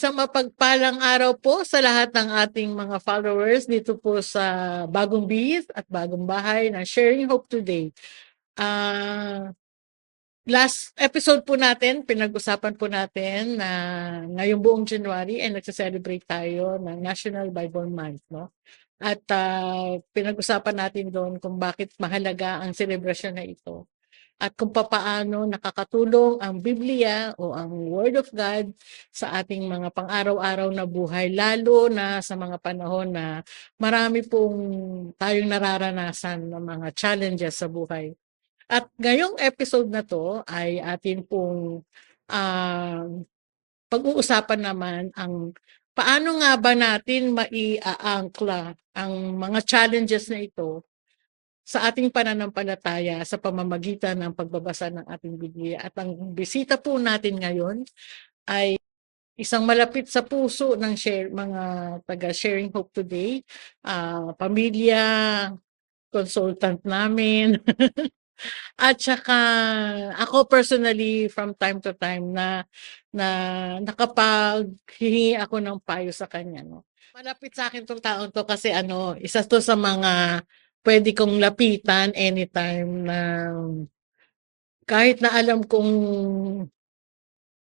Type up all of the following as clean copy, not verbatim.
Isang mapagpalang araw po sa lahat ng ating mga followers dito po sa Bagong Biz at Bagong Bahay ng Sharing Hope Today. Ah, Last episode po natin, pinag-usapan po natin na ngayong buong January ay nagse-celebrate tayo ng National Bible Month, no? At pinag-usapan natin doon kung bakit mahalaga ang selebrasyon na ito at kung papaano nakakatulong ang Biblia o ang Word of God sa ating mga pang-araw-araw na buhay, lalo na sa mga panahon na marami pong tayong nararanasan ng mga challenges sa buhay. At ngayong episode na to ay atin pong ah, pag-uusapan naman ang paano nga ba natin maiaangkla ang mga challenges na ito sa ating pananampalataya sa pamamagitan ng pagbabasa ng ating Biblia. At ang bisita po natin ngayon ay isang malapit sa puso ng mga taga-Sharing Hope Today, pamilya, consultant namin, at saka ako personally from time to time na nakapaghihingi ako ng payo sa kanya, no. Malapit sa akin 'tong taong 'to kasi isa 'to sa mga puwede kong lapitan anytime na kahit na alam kong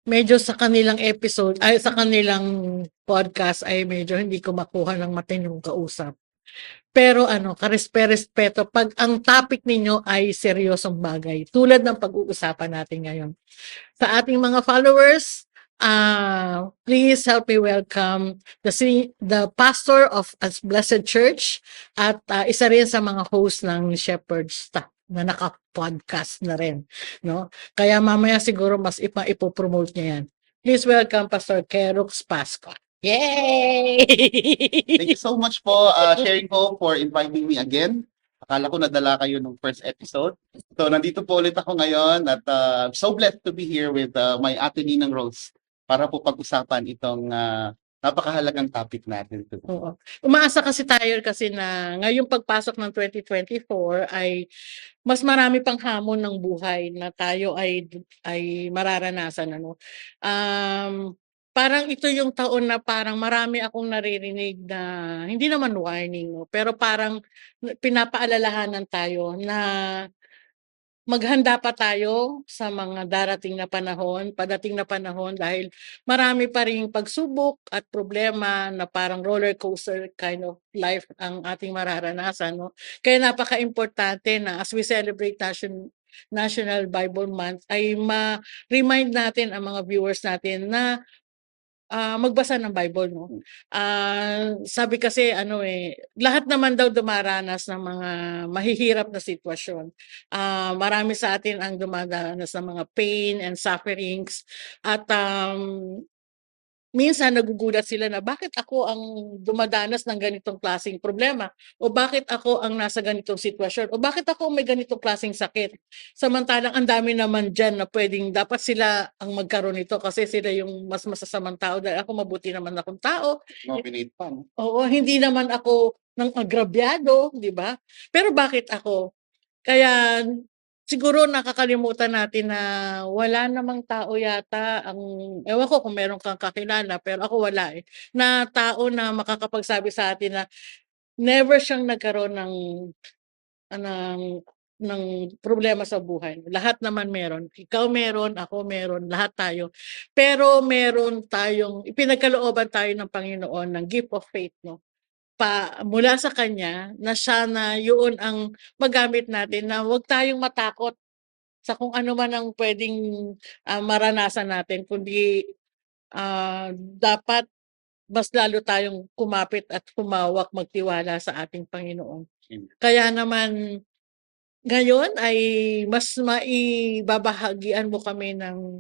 medyo sa kanilang episode ay sa kanilang podcast ay medyo hindi ko makuha ng matinong kausap. Pero karespe-respeto 'pag ang topic ninyo ay seryosong bagay, tulad ng pag-uusapan natin ngayon. Sa ating mga followers, please help me welcome the pastor of As Blessed Church at isa rin sa mga host ng Shepherd's Staff na naka-podcast na rin, no? Kaya mamaya siguro mas ipo-promote niya yan. Please welcome Pastor Kerox Pascua. Yay! Thank you so much po, Sharing Hope, for inviting me again. Akala ko nadala kayo nung first episode. So, nandito po ulit ako ngayon at so blessed to be here with my Ate Ninang Rose para po pag-usapan itong napakahalagang topic natin today. Oo. Umaasa kasi tayo kasi na ngayong pagpasok ng 2024 ay mas marami pang hamon ng buhay na tayo ay mararanasan, ano. Parang ito yung taon na parang marami akong naririnig na hindi naman warning, 'no, pero parang pinapaalalahanan tayo na maghanda pa tayo sa mga padating na panahon dahil marami pa ring pagsubok at problema na parang roller coaster kind of life ang ating mararanasan, 'no. Kaya napakaimportante na as we celebrate National Bible Month ay ma-remind natin ang mga viewers natin na magbasa ng Bible, 'no. Sabi kasi lahat naman daw dumaranas ng mga mahihirap na sitwasyon. Marami sa atin ang dumadanas ng mga pain and sufferings at, minsan nagugulat sila na bakit ako ang dumadanas ng ganitong klaseng problema o bakit ako ang nasa ganitong sitwasyon o bakit ako ang may ganitong klaseng sakit. Samantalang ang dami naman diyan na puwedeng dapat sila ang magkaroon nito kasi sila yung mas masasamang tao dahil ako mabuti naman akong tao. Nominate pa, no? Oo, hindi naman ako ng agrabyado, 'di ba? Pero bakit ako? Kaya siguro nakakalimutan natin na wala namang tao yata ang ewan ko kung meron kang kakilala, pero ako wala, na tao na makakapagsabi sa atin na never siyang nagkaroon ng problema sa buhay. Lahat naman meron. Ikaw meron, ako meron, lahat tayo. Pero meron tayong ipinagkalooban tayo ng Panginoon ng gift of faith, 'no? Mula sa kanya na siya na yun ang magamit natin na huwag tayong matakot sa kung ano man ang puwedeng, maranasan natin kundi, dapat mas lalo tayong kumapit at humawak, magtiwala sa ating Panginoon. Amen. Kaya naman ngayon ay mas maibabahagi mo kami ng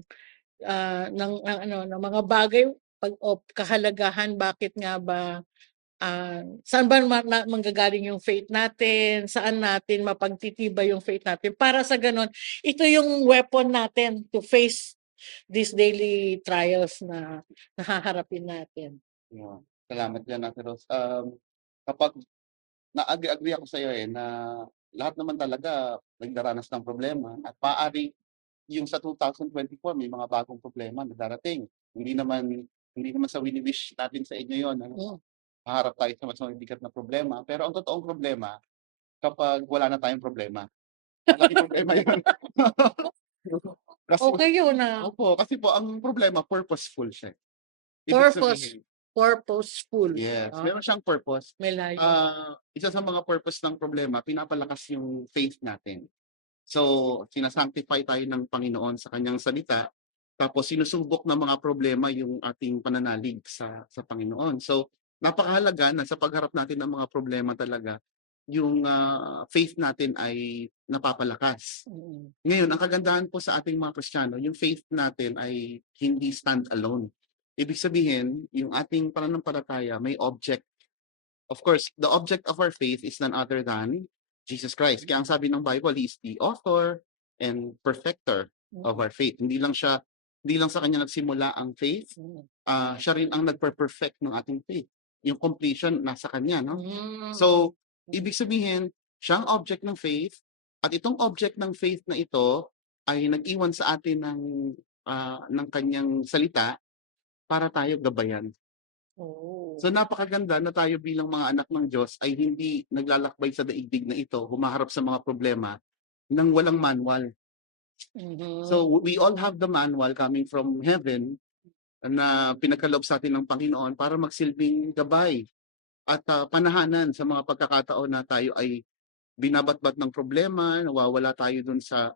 mga bagay o kahalagahan bakit nga ba. Saan ba manggagaling yung faith natin, saan natin mapagtitibay yung faith natin para sa gano'n, ito yung weapon natin to face these daily trials na haharapin natin. Yeah. Salamat diyan, Ate Rose. Kapag agree ako sa'yo na lahat naman talaga nagdaranas ng problema at maaaring yung sa 2024 may mga bagong problema na darating. Hindi naman Hindi naman sa wini-wish natin sa inyo 'yon ano, Hmm. haharap tayo sa mas mabibigat na problema. Pero ang totoong problema kapag wala na tayong problema. Malaking problema 'yun. Kasi Okey yun, ah. opo, kasi po ang problema purposeful siya, ibig Purpose sabihin purposeful. yes, Ah, meron siyang purpose. may layo. Isa sa mga purpose ng problema pinapalakas yung faith natin. So, sina-sanctify tayo ng Panginoon sa kanyang salita, tapos sinusubok ng mga problema yung ating pananalig sa Panginoon. So, napakahalaga na sa pagharap natin ng mga problema talaga, yung faith natin ay napapalakas. Mm. Ngayon, ang kagandahan po sa ating mga Kristiyano, yung faith natin ay hindi stand alone. Ibig sabihin, yung ating pananampalataya may object. Of course, the object of our faith is none other than Jesus Christ. Kaya ang sabi ng Bible, He is the author and perfecter of Mm. our faith. Hindi lang sa kanya nagsimula ang faith, Mm. siya rin ang nagper-perfect ng ating faith. Yung completion nasa kanya, no? Hmm. So, ibig sabihin, siya ang object ng faith, at itong object ng faith na ito ay nag-iwan sa atin ng kanyang salita para tayo gabayan. Oh. So napakaganda na tayo bilang mga anak ng Diyos ay hindi naglalakbay sa daigdig na ito, humaharap sa mga problema ng walang manual. Mhm. So we all have the manual coming from heaven na pinagkaloob sa atin ng Panginoon para magsilbing gabay at panahanan sa mga pagkakataon na tayo ay binabatbat ng problema, nawawala tayo dun sa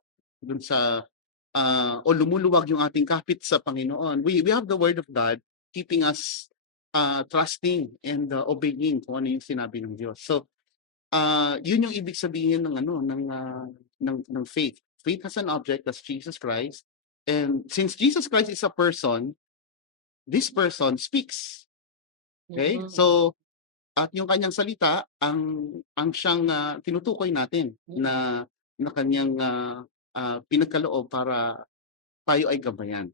o lumuluwag yung ating kapit sa Panginoon. We have the word of God keeping us trusting and obeying kung ano yung sinabi ng Diyos. So, yun yung ibig sabihin ng ano ng faith. Faith has an object, that's Jesus Christ. And since Jesus Christ is a person, this person speaks. Okay? Mhm. So, at yung kanyang salita ang siyang tinutukoy natin na kanyang pinagkaloob para tayo ay gabayan.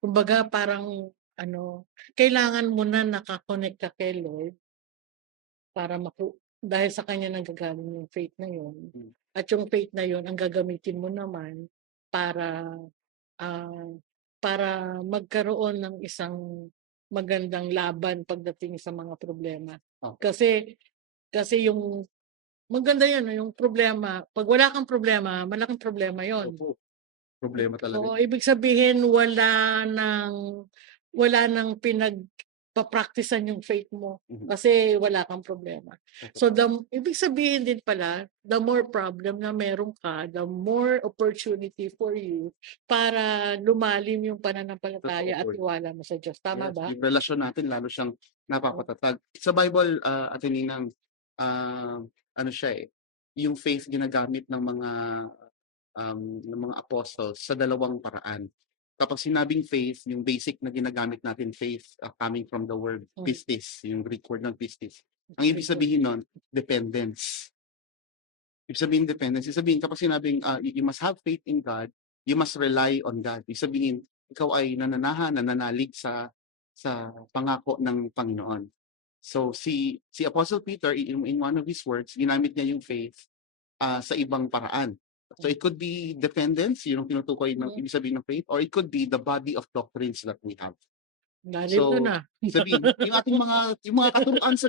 Kumbaga parang ano, kailangan mo na naka-connect ka kay Lord para dahil sa kanya nanggagaling yung faith na yun, Hmm. at yung faith na yun ang gagamitin mo naman para, ah, para magkaroon ng isang magandang laban pagdating sa mga problema. Oh, Kasi kasi yung maganda yun, yung problema 'pag wala kang problema, malaking problema yon. opo. Problema talaga Oo, yun. ibig sabihin wala ng pinagpa-praktisan yung faith mo Mhm. kasi wala kang problema. So, Totoo. ibig sabihin din pala, the more problem na meron ka, the more opportunity for you para lumalim yung Totoo pananampalataya po at yun. tiwala mo sa Diyos, tama Yes, ba? yung relasyon natin lalo siyang Oh. napapatatag. Sa Bible, Ate Ninang, ano siya, yung faith ginagamit ng mga apostles sa dalawang paraan. Kapag sinabing faith, yung basic na ginagamit natin faith, coming from the word Hmm. pistis, yung Greek word ng pistis. Ang ibig sabihin nun, dependence. Ibig sabihin dependence, ibig sabihin kapag sinabing, you must have faith in God, you must rely on God. Ibig sabihin, ikaw ay nananalig sa pangako ng Panginoon. So si Apostle Peter in one of his words, ginamit niya yung faith sa ibang paraan. So it could be dependence, yun ang tinutukoy ng Hmm, ibig sabihin ng faith, or it could be the body of doctrines that we have. lalim nun, So, ah. sabihin, yung mga katuruan sa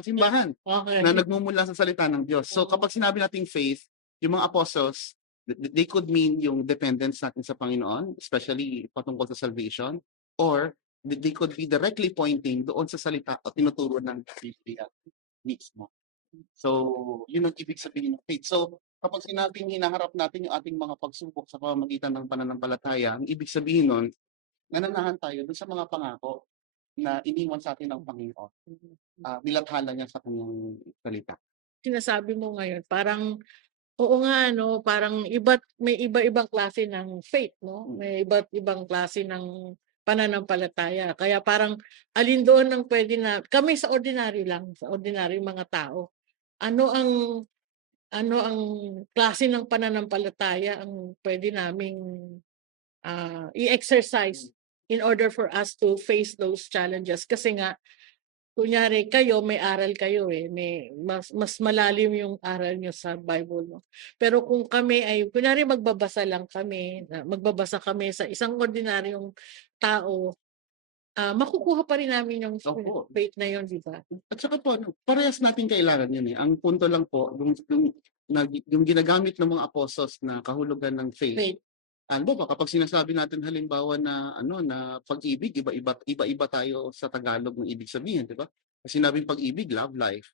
simbahan na Okey. nagmumula sa salita ng Diyos. So Mm. kapag sinabi nating faith, yung mga apostles, they could mean yung dependence natin sa Panginoon, especially patungkol sa salvation, or they could be directly pointing doon sa salita o tinuturo ng Biblia mismo. So, yun ang ibig sabihin ng faith. So, kapag sinabing hinaharap natin yung ating mga pagsubok sa pamamagitan ng pananampalataya, ang ibig sabihin nun, nananahan tayo dun sa mga pangako na iniwan sa atin ng Panginoon. Nilathala niya sa kanyang salita. Sinasabi mo ngayon parang oo nga 'no, parang may iba-ibang klase ng faith 'no, Hmm. may iba't ibang klase ng pananampalataya. Kaya parang alin doon ang puwede na kami sa ordinary lang, sa ordinaryong mga tao, ano ang ano ang klase ng pananampalataya ang puwede naming, i-exercise in order for us to face those challenges. Kasi nga kunyari kayo may aral kayo, eh, may mas malalim yung aral niyo sa Bible 'no. Pero kung kami ay kunyari magbabasa kami sa isang ordinaryong tao, makukuha pa rin namin yung Opo. faith na yun, di ba? At saka po ano, parehas natin kailangan yun, eh. Ang punto lang po yung ginagamit ng mga apostles na kahulugan ng faith. Faith. Ano ba kapag sinasabi natin halimbawa na ano, na pag-ibig, iba-iba tayo sa Tagalog ng ibig sabihin, 'di ba? Pag sinabing pag-ibig, love life.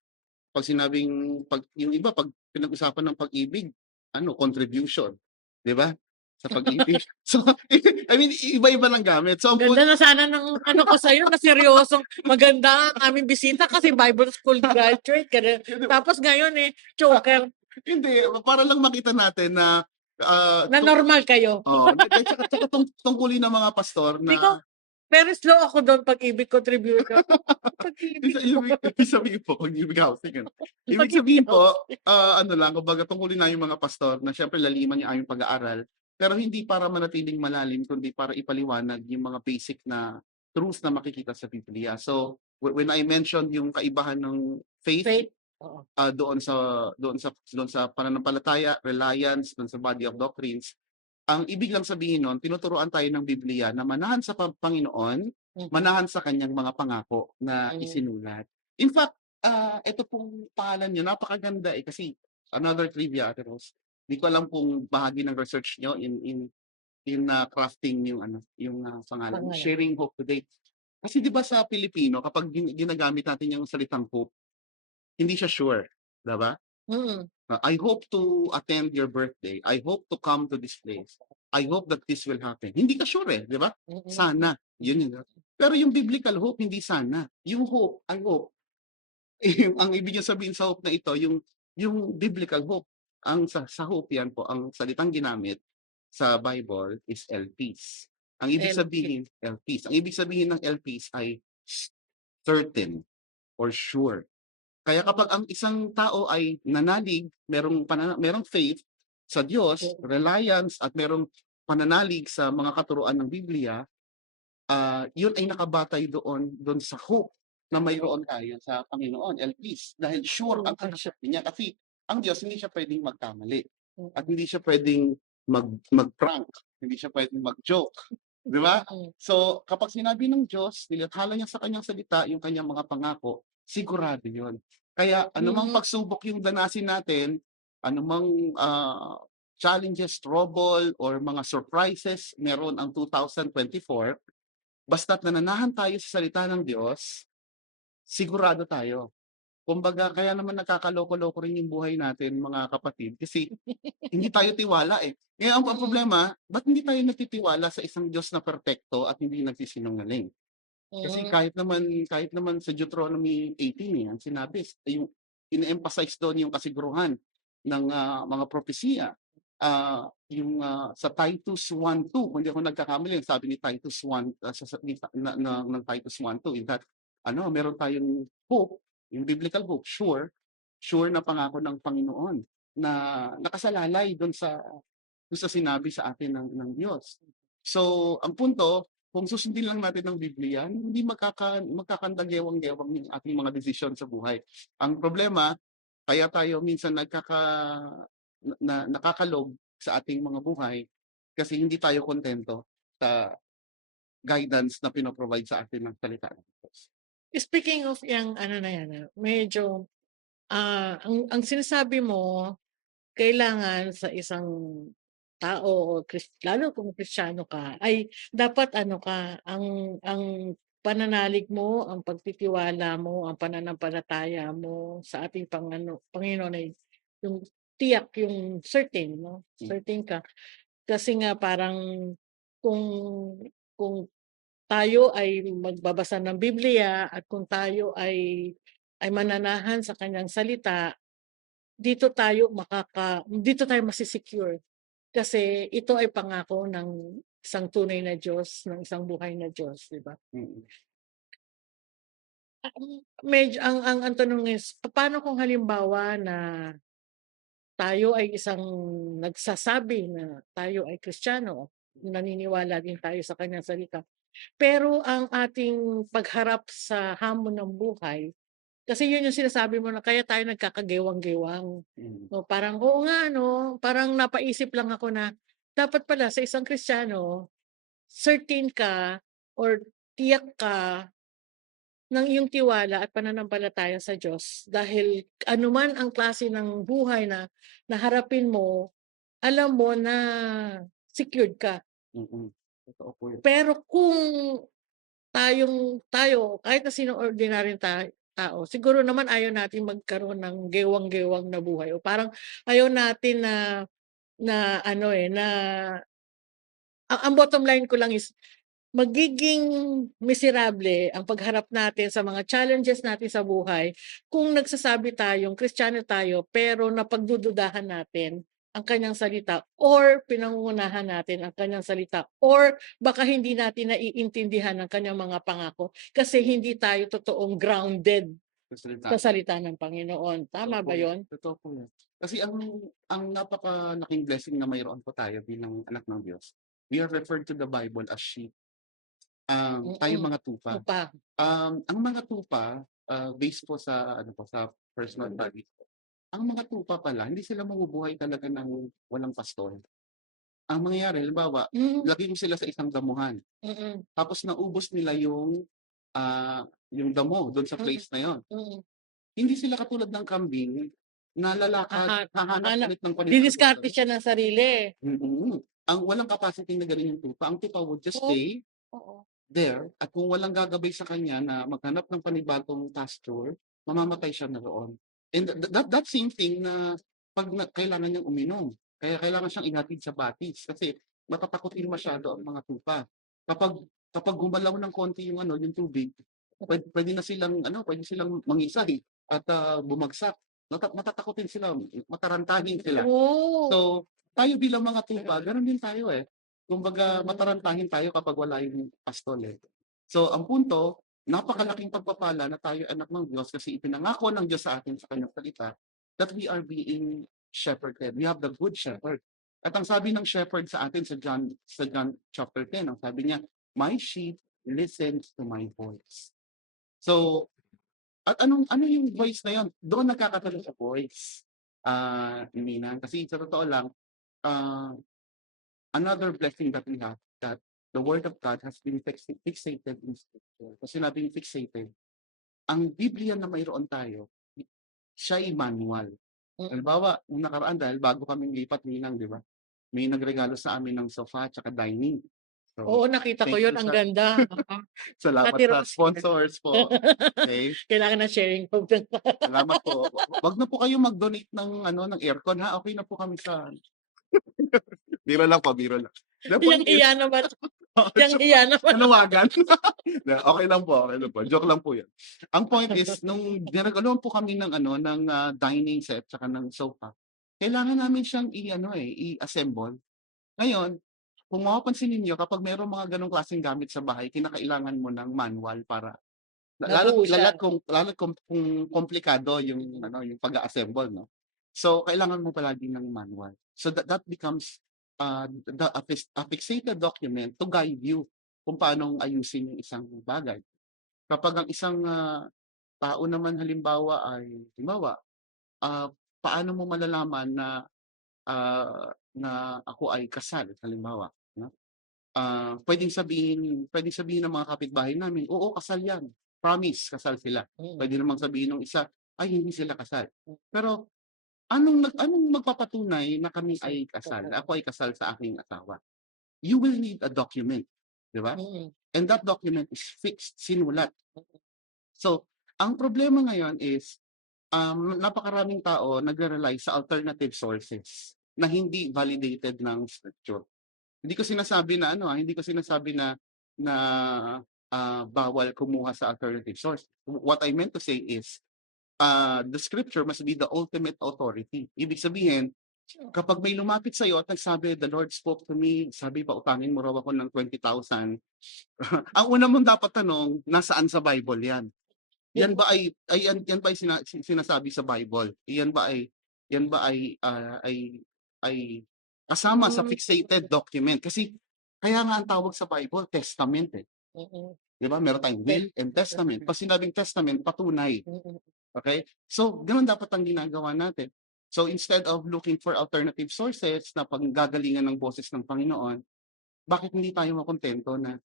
Pag sinabing yung iba 'pag pinag-usapan ng pag-ibig, ano, contribution, 'di ba? Sa pag-ibig. So, I mean, iba-iba ng gamit. So, ang Ganda na sana ng ano ko sa'yo, na seryosong maganda ang aming bisita kasi Bible school graduate. Ganun. Tapos ngayon choker, hindi, para lang makita natin na na normal kayo. tsaka tungkulin ng mga pastor Hindi ko, na pero slow ako doon pag-ibig contribution. Pag-ibig ibig sabihin po, pag-ibig housing, ano. Ibig sabihin po, ano lang, kumbaga tungkulin na yung mga pastor na syempre laliman yung aming pag-aaral, pero hindi para manatiling malalim, kundi para ipaliwanag yung mga basic na truths na makikita sa Biblia. So, when I mentioned yung kaibahan ng faith, faith. Oo. doon sa pananampalataya, reliance, doon sa body of doctrines, ang ibig lang sabihin nun, tinuturuan tayo ng Biblia na manahan sa Panginoon, manahan sa kanyang mga pangako na isinulat. In fact, ito pong pangalan niyo, napakaganda kasi another trivia, Ate Rose. Di ko alam kung bahagi ng research niyo in crafting yung pangalan, Pangalan. Sharing Hope Today. Kasi di ba sa Pilipino, kapag ginagamit natin yung salitang hope, hindi siya sure, di ba? I hope to attend your birthday. I hope to come to this place. I hope that this will happen. Hindi ka sure, di ba? Sana. Yun yun. Pero yung biblical hope, hindi sana. Yung hope, I hope. Ang ibig niya sabihin sa hope na ito, yung biblical hope. Sa hope yan po, ang salitang ginamit sa Bible is elpis. Ang ibig sabihin, elpis. Ang ibig sabihin ng elpis ay certain or sure. Kaya kapag ang isang tao ay nanalig, merong faith sa Diyos, reliance at merong pananalig sa mga katuruan ng Biblia, yun ay nakabatay doon sa hope na mayroon tayo sa Panginoon, elpis. Dahil sure ang sinasabi niya kasi ang Diyos hindi siya pwedeng magkamali at hindi siya pwedeng mag-prank, hindi siya pwedeng mag-joke. Di ba? So, kapag sinabi ng Diyos, nilathala niya sa kanyang salita yung kanyang mga pangako, sigurado yun. Kaya anumang pagsubok yung danasin natin, anumang challenges, trouble, or mga surprises meron ang 2024, basta't nananahan tayo sa salita ng Diyos, sigurado tayo. Kumbaga, kaya naman nakakaloko-loko rin yung buhay natin, mga kapatid, kasi hindi tayo tiwala eh. Ngayon, ang problema, ba't hindi tayo nagtitiwala sa isang Diyos na perpekto at hindi nagsisinungaling? Kasi kahit naman sa Deuteronomy 18 ang sinabi, yung ine-emphasize doon yung kasiguruhan ng mga propesiya. Sa Titus 1:2, kung hindi ako nagkakamali, sabi ni Titus 1 ng Titus 1:2 is that meron tayong hope, yung biblical hope, sure na pangako ng Panginoon na nakasalalay doon sa sinabi sa atin ng Diyos. So, ang punto, kung susundin lang natin ng Biblia, hindi magkakandagewang-gewang yung ating mga desisyon sa buhay. Ang problema, kaya tayo minsan nakakalog sa ating mga buhay kasi hindi tayo kontento sa guidance na pinoprovide sa atin ng salita ng Diyos. Speaking of yung na yan, medyo, ang sinasabi mo, kailangan sa isang tao o lalo kung Kristiyano ka, ay dapat ang pananalig mo, ang pagtitiwala mo, ang pananampalataya mo sa ating Panginoon ay yung tiyak, yung certain, no? Certain ka. Kasi nga parang kung kung tayo ay magbabasa ng Biblia at kung tayo ay mananahan sa kanyang salita, dito tayo masi-secure. Kasi ito ay pangako ng isang tunay na Diyos, ng isang buhay na Diyos, di ba? Medyo ang tanong is, paano kung halimbawa na tayo ay isang nagsasabi na tayo ay Kristiyano, naniniwala din tayo sa kanyang salita, pero ang ating pagharap sa hamon ng buhay, kasi yun yung sinasabi mo na kaya tayo nagkakagewang-gewang. No, parang oo nga parang napaisip lang ako na dapat pala sa isang Kristiyano, certain ka or tiyak ka ng iyong tiwala at pananampalataya sa Diyos dahil anuman ang klase ng buhay na harapin mo, alam mo na secured ka. Totoo po yun. Pero kung tayo kahit na sinong ordinaryong tao, siguro naman ayaw natin magkaroon ng gewang-gewang na buhay o parang ayaw natin na ano, na ang bottom line ko lang is magiging miserable ang pagharap natin sa mga challenges natin sa buhay kung nagsasabi tayong Kristiyano tayo pero napagdududahan natin ang kanyang salita or pinangungunahan natin ang kanyang salita or baka hindi natin naiintindihan ang kanyang mga pangako kasi hindi tayo totoong grounded sa salita ng Panginoon. Tama ba yon? Totoo po yan. Kasi ang napakalaking blessing na mayroon po tayo bilang anak ng Diyos, we are referred to the Bible as sheep. Tayong mga tupa. Upa. Ang mga tupa, based po sa sa personal studies ko, ang mga tupa pala, hindi sila mabubuhay talaga ng walang pastor. Ang mangyayari, halimbawa, lagay mo sila sa isang damuhan. Tapos naubos nila yung damo doon sa place na yon. Hindi sila katulad ng kambing na lalakad, hahanap ulit ng Didiskarte siya ng sarili. Ang walang capacity na ganun yung tupa, ang tupa would just stay there at kung walang gagabay sa kanya na maghanap ng panibagong pasture, mamamatay siya na roon. And that same thing na kailangan niyang uminom. Kaya kailangan siyang ihatid sa batis kasi matatakotin masyado ang mga tupa. Kapag gumalaw ng konti yung yung tubig, pwede na silang pwede silang mangisay at bumagsak. Matatakotin sila, matarantahin sila. So, tayo bilang mga tupa, ganun din tayo eh. Kumbaga, matarantahin tayo kapag wala yung pastol eh. So, ang punto, napakalaking pagpapala na tayo anak ng Diyos kasi ipinangako ng Diyos sa atin sa kanyang salita that we are being shepherded. We have the good shepherd. At ang sabi ng shepherd sa atin sa John chapter 10, ang sabi niya, my sheep listens to my voice. So, at ano yung voice na yun? Doon nagkakatalo sa voice. Ninang. Kasi sa totoo lang, another blessing that we have that the Word of God has been fixated in Scripture. Kasi sinabing fixated, ang Biblia na mayroon tayo, siya ay manual. Halimbawa, nung nakaraan dahil bago kaming lipat ninang, di ba? May nagregalo sa amin ng sofa at saka dining. So, Oo, nakita ko thank yun. you Ang sa- ganda. salamat Ate sa Rose. sponsors po. Okay? Kailangan ng sharing po. Salamat po. Wag na po kayo mag-donate ng aircon ha. Okay na po kami sa biro lang po, biro lang. The point Yang iya is, naman. Yang iya naman. nanawagan. Okay lang po, okay lang po. Joke lang po 'yan. Ang point is nung dinagaloan po kami ng dining set tsaka ng sofa, kailangan namin siyang i-assemble. Ngayon, kung mapapansin ninyo kapag merong mga ganong klaseng gamit sa bahay, kinakailangan mo ng manual para Nabuo siya. lalo't kung komplikado yung pag-a-assemble, no? So, kailangan mo palagi ng manual. So, that becomes a fixated document to guide you kung paano ayusin yung isang bagay. Kapag ang isang tao naman halimbawa, paano mo malalaman na ako ay kasal, halimbawa, no? Pwedeng sabihin ng mga kapitbahay namin, "Oo, kasal 'yan. Promise, kasal sila." Pwede namang sabihin ng isa, "Ay, hindi sila kasal." Pero anong magpapatunay na kami ay kasal, ako ay kasal sa aking asawa? You will need a document, 'di ba? And that document is fixed, sinulat. So, ang problema ngayon is, napakaraming tao nagre-rely sa alternative sources na hindi validated ng Scripture. Hindi ko sinasabi na hindi ko sinasabi na bawal kumuha sa alternative source. What I meant to say is, the Scripture must be the ultimate authority. Ibig sabihin, kapag may lumapit sa'yo at nagsabi, "The Lord spoke to me, sabi pautangin mo raw ako ng 20,000." Ang una mong dapat tanong, nasaan sa Bible 'yan? Yan ba ay sinasabi sa Bible? Yan ba ay kasama sa fixated document? Kasi kaya nga ang tawag sa Bible, testament eh. 'Di ba? Meron tayong will and testament. Pag sinabing testament, patunay. Okay? So, ganoon dapat ang ginagawa natin. So, instead of looking for alternative sources na panggagalingan ng boses ng Panginoon, bakit hindi tayo makontento na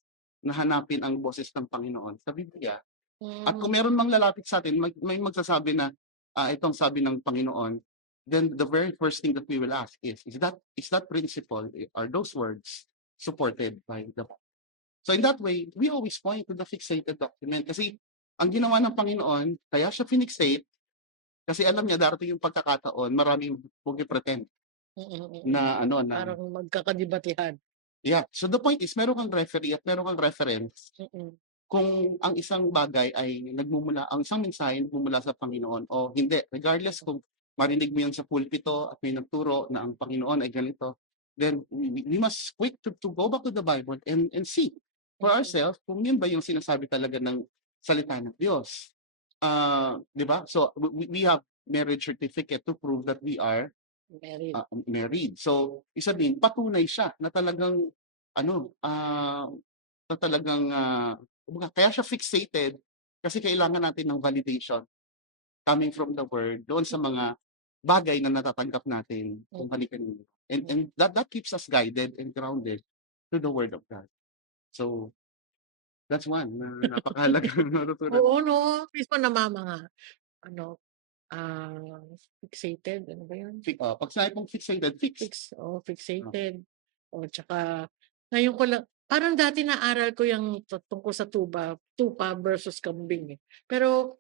na hanapin ang boses ng Panginoon sa Biblia. At kung Hmm. meron mang lalapit sa atin, may magsasabi na, itong sabi ng Panginoon, then the very first thing that we will ask is that principle, are those words supported by the Bible? So in that way, we always point to the fixated document. Kasi ang ginawa ng Panginoon, kaya siya finixate, kasi alam niya darating yung pagkakataon, maraming magpe-pretend Mm. na Parang magkakadibatehan. yeah. So the point is, meron kang referee at meron kang reference Mm. kung ang isang bagay ay ang isang mensahe nagmumula sa Panginoon o hindi. Regardless kung marinig mo yan sa pulpito at may nagturo na ang Panginoon ay ganito, then we must quick to go back to the Bible and see for Mm. ourselves kung yun ba yung sinasabi talaga ng salita ng Diyos. 'Di ba? So we have marriage certificate to prove that we are Married. married. So, isa din, patunay siya na talagang, na talagang, kumbaga, kaya siya fixated kasi kailangan natin ng validation coming from the word doon sa mga bagay na natatanggap natin kung balikan mo. And that keeps us guided and grounded to the word of God. So, that's one na napakahalagang natutunan. Oo 'no, mismo namamanga. Ano, ah, fixated, ano ba 'yun? Pag sinabi mong fixated, fixed. Fixated. Tsaka ngayon ko lang parang dati naaral ko 'yang tungkol sa tupa versus kambing, eh. Pero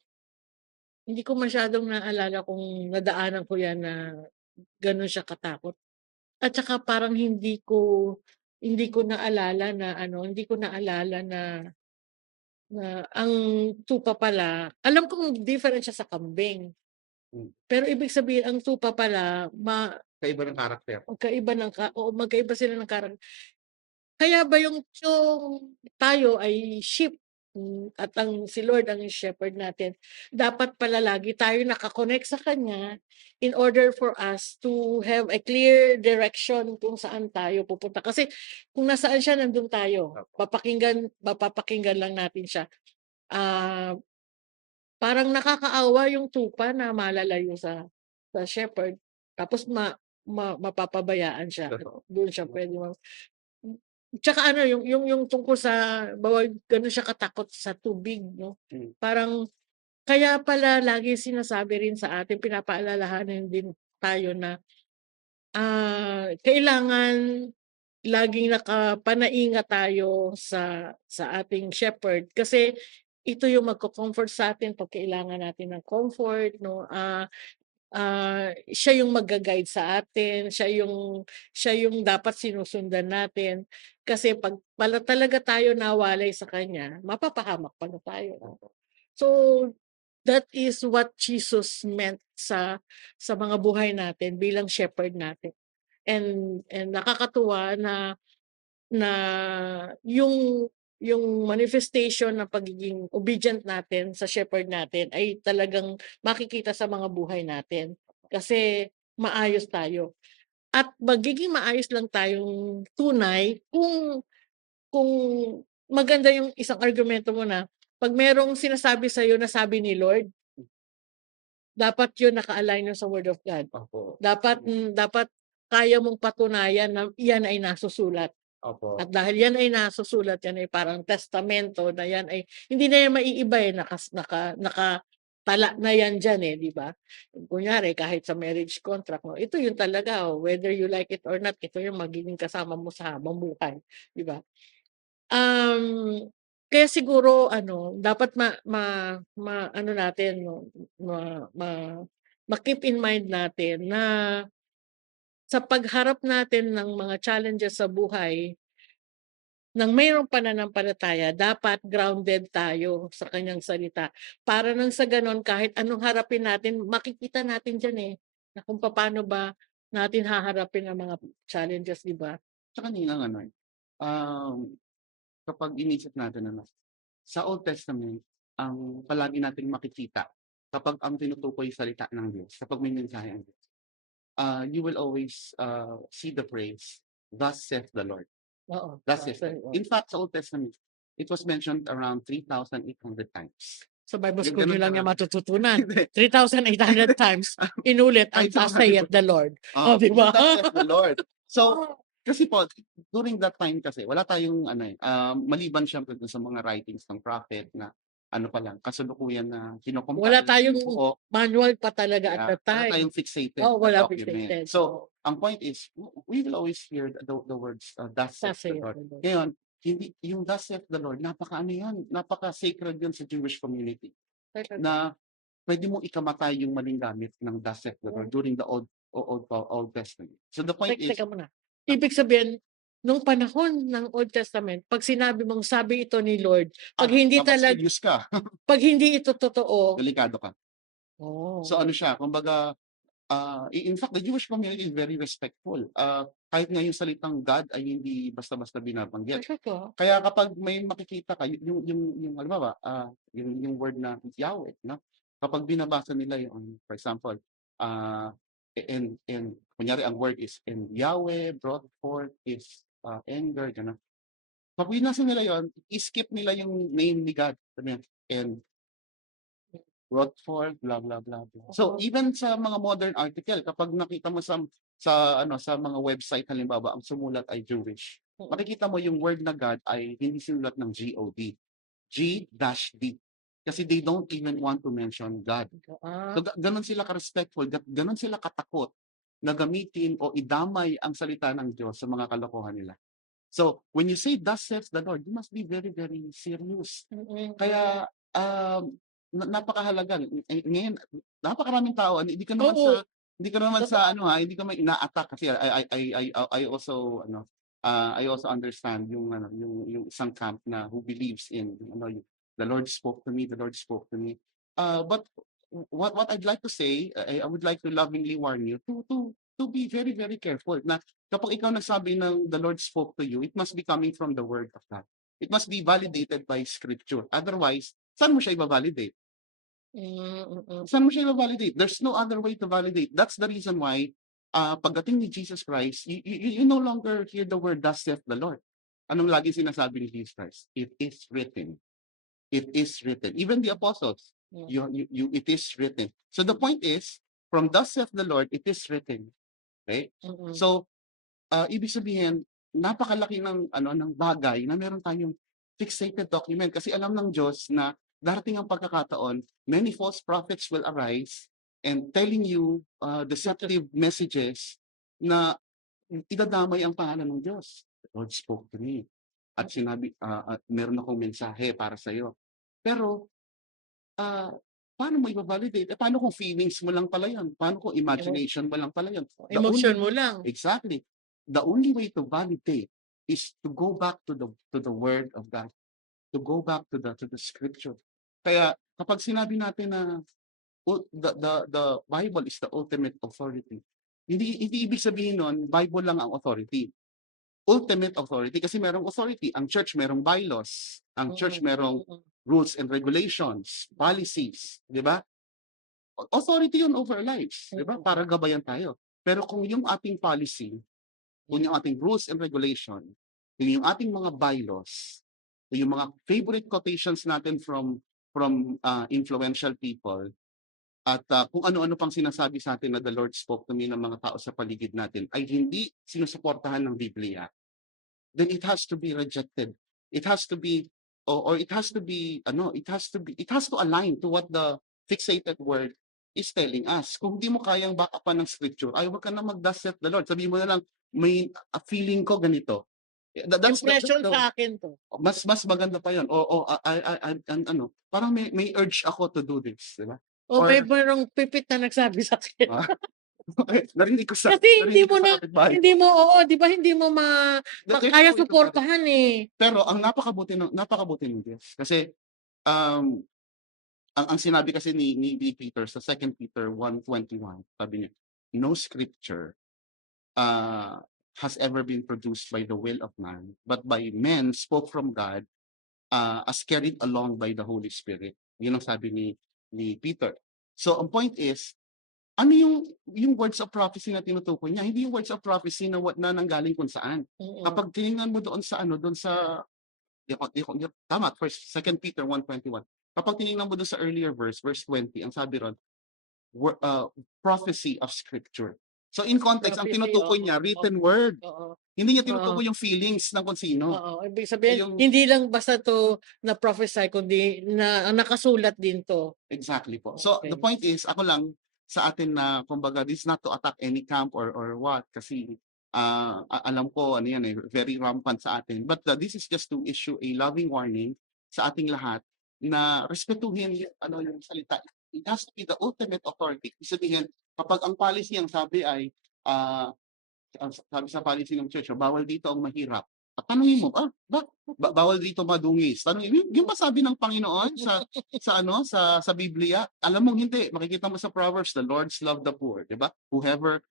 hindi ko masyadong naalala kung nadaanan ko 'yan na gano'n siya katakot. At saka parang hindi ko naalala na hindi ko naalala na ang tupa pala alam kong different siya sa kambing. Hmm. Pero ibig sabihin ang tupa pala Kaiba ng karakter. magkaiba sila ng kaya ba yung tayo ay sheep, at si Lord ang shepherd natin, dapat pala lagi tayo naka-connect sa kanya in order for us to have a clear direction kung saan tayo pupunta. Kasi kung nasaan siya nandun tayo, mapapakinggan lang natin siya. Ah, Parang nakakaawa yung tupa na malalayo sa shepherd tapos mapapabayaan siya at Totoo. dun siya puwede tsaka ano yung tungkol sa bawal gano'n siya katakot sa tubig 'no, Hmm. parang kaya pala lagi sinasabi rin sa atin pinapaalalahanan din tayo na, kailangan laging nakapanaingat tayo sa ating shepherd kasi ito yung magko-comfort sa'tin 'pag kailangan natin ng comfort 'no, siya yung magga-guide sa atin, siya yung dapat sinusundan natin. Kasi 'pag pala talaga tayo nawalay sa kanya, mapapahamak pala tayo 'no. So, that is what Jesus meant sa mga buhay natin bilang shepherd natin. And nakakatuwa na yung manifestation ng pagiging obedient natin sa shepherd natin ay talagang makikita sa mga buhay natin. Kasi maayos tayo at magiging maayos lang tayong tunay kung maganda yung isang argumento mo na 'pag merong sinasabi sa'yo na sabi ni Lord, dapat yun naka-align yun sa word of God. Opo. Dapat kaya mong patunayan na iyan ay nasusulat. Opo. At dahil yan ay nasusulat, yan ay parang testamento na yan ay hindi na yan maiiba, eh, nakatala na yan diyan, eh, 'di ba? Kunyari kahit sa marriage contract mo, ito yun talaga, whether you like it or not, ito yung magiging kasama mo sa habang buhay, 'di ba? Kaya siguro dapat ma-ano natin 'no, ma ma ma-keep in mind natin na sa pagharap natin ng mga challenges sa buhay ng mayroong pananampalataya dapat grounded tayo sa kanyang salita. Para nang sa gano'n kahit anong harapin natin makikita natin diyan, eh, na kung papaano ba natin haharapin ang mga challenges, 'di ba? Tsaka Ninang kapag inisip natin sa Old Testament, ang palagi nating makikita kapag ang tinutukoy salita ng Diyos, kapag may mensahe ang Diyos, you will always, see the phrase, "Thus saith the Lord." Oo, Thus saith the Lord. In fact, sa Old Testament, it was mentioned around 3,800 times. sa Bible Yung school niyo gano'n lang yan karami. matututunan. Hindi. 3,800 times inulit ang Kahit sa "Thus mga saith the Lord." Oh, 'di ba? "Thus saith the Lord." So, Kasi po, during that time kasi wala tayong ano, maliban siyempre dun sa mga writings ng prophet na ano pa lang, kasalukuyan na Wala kino-compile, tayong binubuo, manual pa talaga at kaya that wala time. tayong fixated Oo, na wala document. fixated, So, ang point is, we will always hear the words, "Thus saith the sasayaw Lord." ko dun. Ngayon, hindi yung "Thus saith the Lord," napaka-ano yan, napaka-sacred yun sa Jewish community Talaga. na pwede mong ikamatay yung maling gamit ng "Thus saith the Lord" Hmm. during the Old Testament. So, the point is, Teka muna. Ibig sabihin, nung panahon ng Old Testament, 'pag sinabi mong sabi ito ni Lord, 'pag hindi dapat talag serious ka, 'pag hindi ito totoo, delikado ka. So, oh, ano siya, kumbaga, in fact, the Jewish community is very respectful. Kahit nga yung salitang God ay hindi basta-basta binabanggit. talaga? Kaya kapag may makikita ka, yung halimbawa, yung word na Yahweh, no? Kapag binabasa nila yung, for example, and kunyari ang word is, and Yahweh brought forth his anger, gano'n. Kapag binasa nila yon, i-skip nila yung name ni God. Sabi niya, and brought forth, blah, blah, blah, blah. So, Oo. even sa mga modern article, kapag nakita mo sa mga website, halimbawa, ang sumulat ay Jewish, Mm. makikita mo yung word na God ay hindi sinulat ng G-O-D, G-D. Kasi they don't even want to mention God. Ah, So, ganun sila ka-respectful, ganun sila katakot na gamitin o idamay ang salita ng Diyos sa mga kalokohan nila. So, when you say, "Thus saith the Lord," you must be very, very serious. Kaya, napakahalaga. Ngayon, napakaraming tao, oo, hindi ka naman totoo. sa ano, hindi ka naman ina-attack kasi I also ano, I also understand yung ano, yung isang camp na who believes in ano, "The Lord spoke to me, the Lord spoke to me." But what I'd like to say, I would like to lovingly warn you to be very, very careful na kapag ikaw nagsabi ng the Lord spoke to you, it must be coming from the word of God. It must be validated by scripture. Otherwise, saan mo siya iba-validate? Mm. Saan mo siya iba-validate? There's no other way to validate. That's the reason why, pagdating ni Jesus Christ, you no longer hear the word, "Thus saith the Lord." Anong lagi sinasabi ni Jesus Christ? It is written. It is written. Even the apostles, Mm. it is written. So the point is, from "Thus saith the Lord," it is written. Okay? Mm. So, ibig sabihin, napakalaki ng ano, ng bagay na meron tayong fixated document kasi alam ng Diyos na darating ang pagkakataon, many false prophets will arise and telling you deceptive messages na idadamay ang pangalan ng Diyos. The Lord spoke to me at sinabi, at meron akong mensahe para sa iyo. Pero, ah, paano mo iba-validate? Paano kung feelings mo lang pala yun? Paano kung imagination mo lang pala yun? The Emosyon only mo lang. Exactly. The only way to validate is to go back to the word of God, to go back to the scripture. Kaya kapag sinabi natin na the Bible is the ultimate authority, hindi ibig sabihin nun Bible lang ang authority. Ultimate authority kasi merong authority. Ang church merong bylaws, ang church merong rules and regulations, policies, di ba? Authority yun over our lives, di ba? Para gabayan tayo. Pero kung yung ating policy, kung yung ating rules and regulation, kung yung ating mga bylaws, kung yung mga favorite quotations natin from influential people, at kung ano-ano pang sinasabi sa atin na the Lord spoke to me ng mga tao sa paligid natin ay hindi sinusuportahan ng Biblia, then it has to be rejected. It has to be or it has to be ano, it has to align to what the fixated word is telling us. Kung hindi mo kayang back upan ng scripture, ay wag ka na mag-thus saith the Lord. Sabihin mo na lang, may feeling ko ganito. That's Impression the sa akin 'to. mas maganda pa 'yon. O ano, parang may urge ako to do this, 'di ba? O Or merong pipit na nagsabi sa'kin. ah, narinig ko sa Kasi kapitbahay hindi ko. mo oo, 'di ba hindi mo There's kaya no way to validate. suportahan, eh. Pero ang napakabuti ng Diyos kasi, um, ang sinabi kasi ni Peter sa 2 Peter 1:21, sabi niya, "No scripture, uh, has ever been produced by the will of man, but by men spoke from God, as carried along by the Holy Spirit." Yun ang sabi ni Peter. So ang point is, ano yung words of prophecy na tinutukoy niya, hindi yung words of prophecy na nanggaling kung saan. Mm. Kapag tiningnan mo doon sa ano, doon sa tama, first, 2 Peter 1:21. Kapag tinignan mo dun sa earlier verse 20, ang sabi ron, prophecy of scripture. So in context, ang Prophecy, tinutukoy oo, niya, oo, written word. oo, Hindi niya oo, tinutukoy yung feelings ng kung sino. oo. Ibig So sabihin, yung hindi lang basta 'to na-prophesy kundi na nakasulat din 'to. exactly po. So the Okey. point is, ako lang sa atin na kumbaga this is not to attack any camp or what kasi alam ko ano yan eh, very rampant sa atin. But this is just to issue a loving warning sa ating lahat na respetuhin yung salita. It has to be the ultimate authority. Ibig sabihin, kapag ang policy ang sabi ay ang sabi sa policy ng church, bawal dito ang mahirap. At tanungin mo, bawal dito madungis. Tanungin, yun ba sabi ng Panginoon sa Biblia? Alam mong hindi, makikita mo sa Proverbs, the Lord's love the poor, 'di ba? Whoever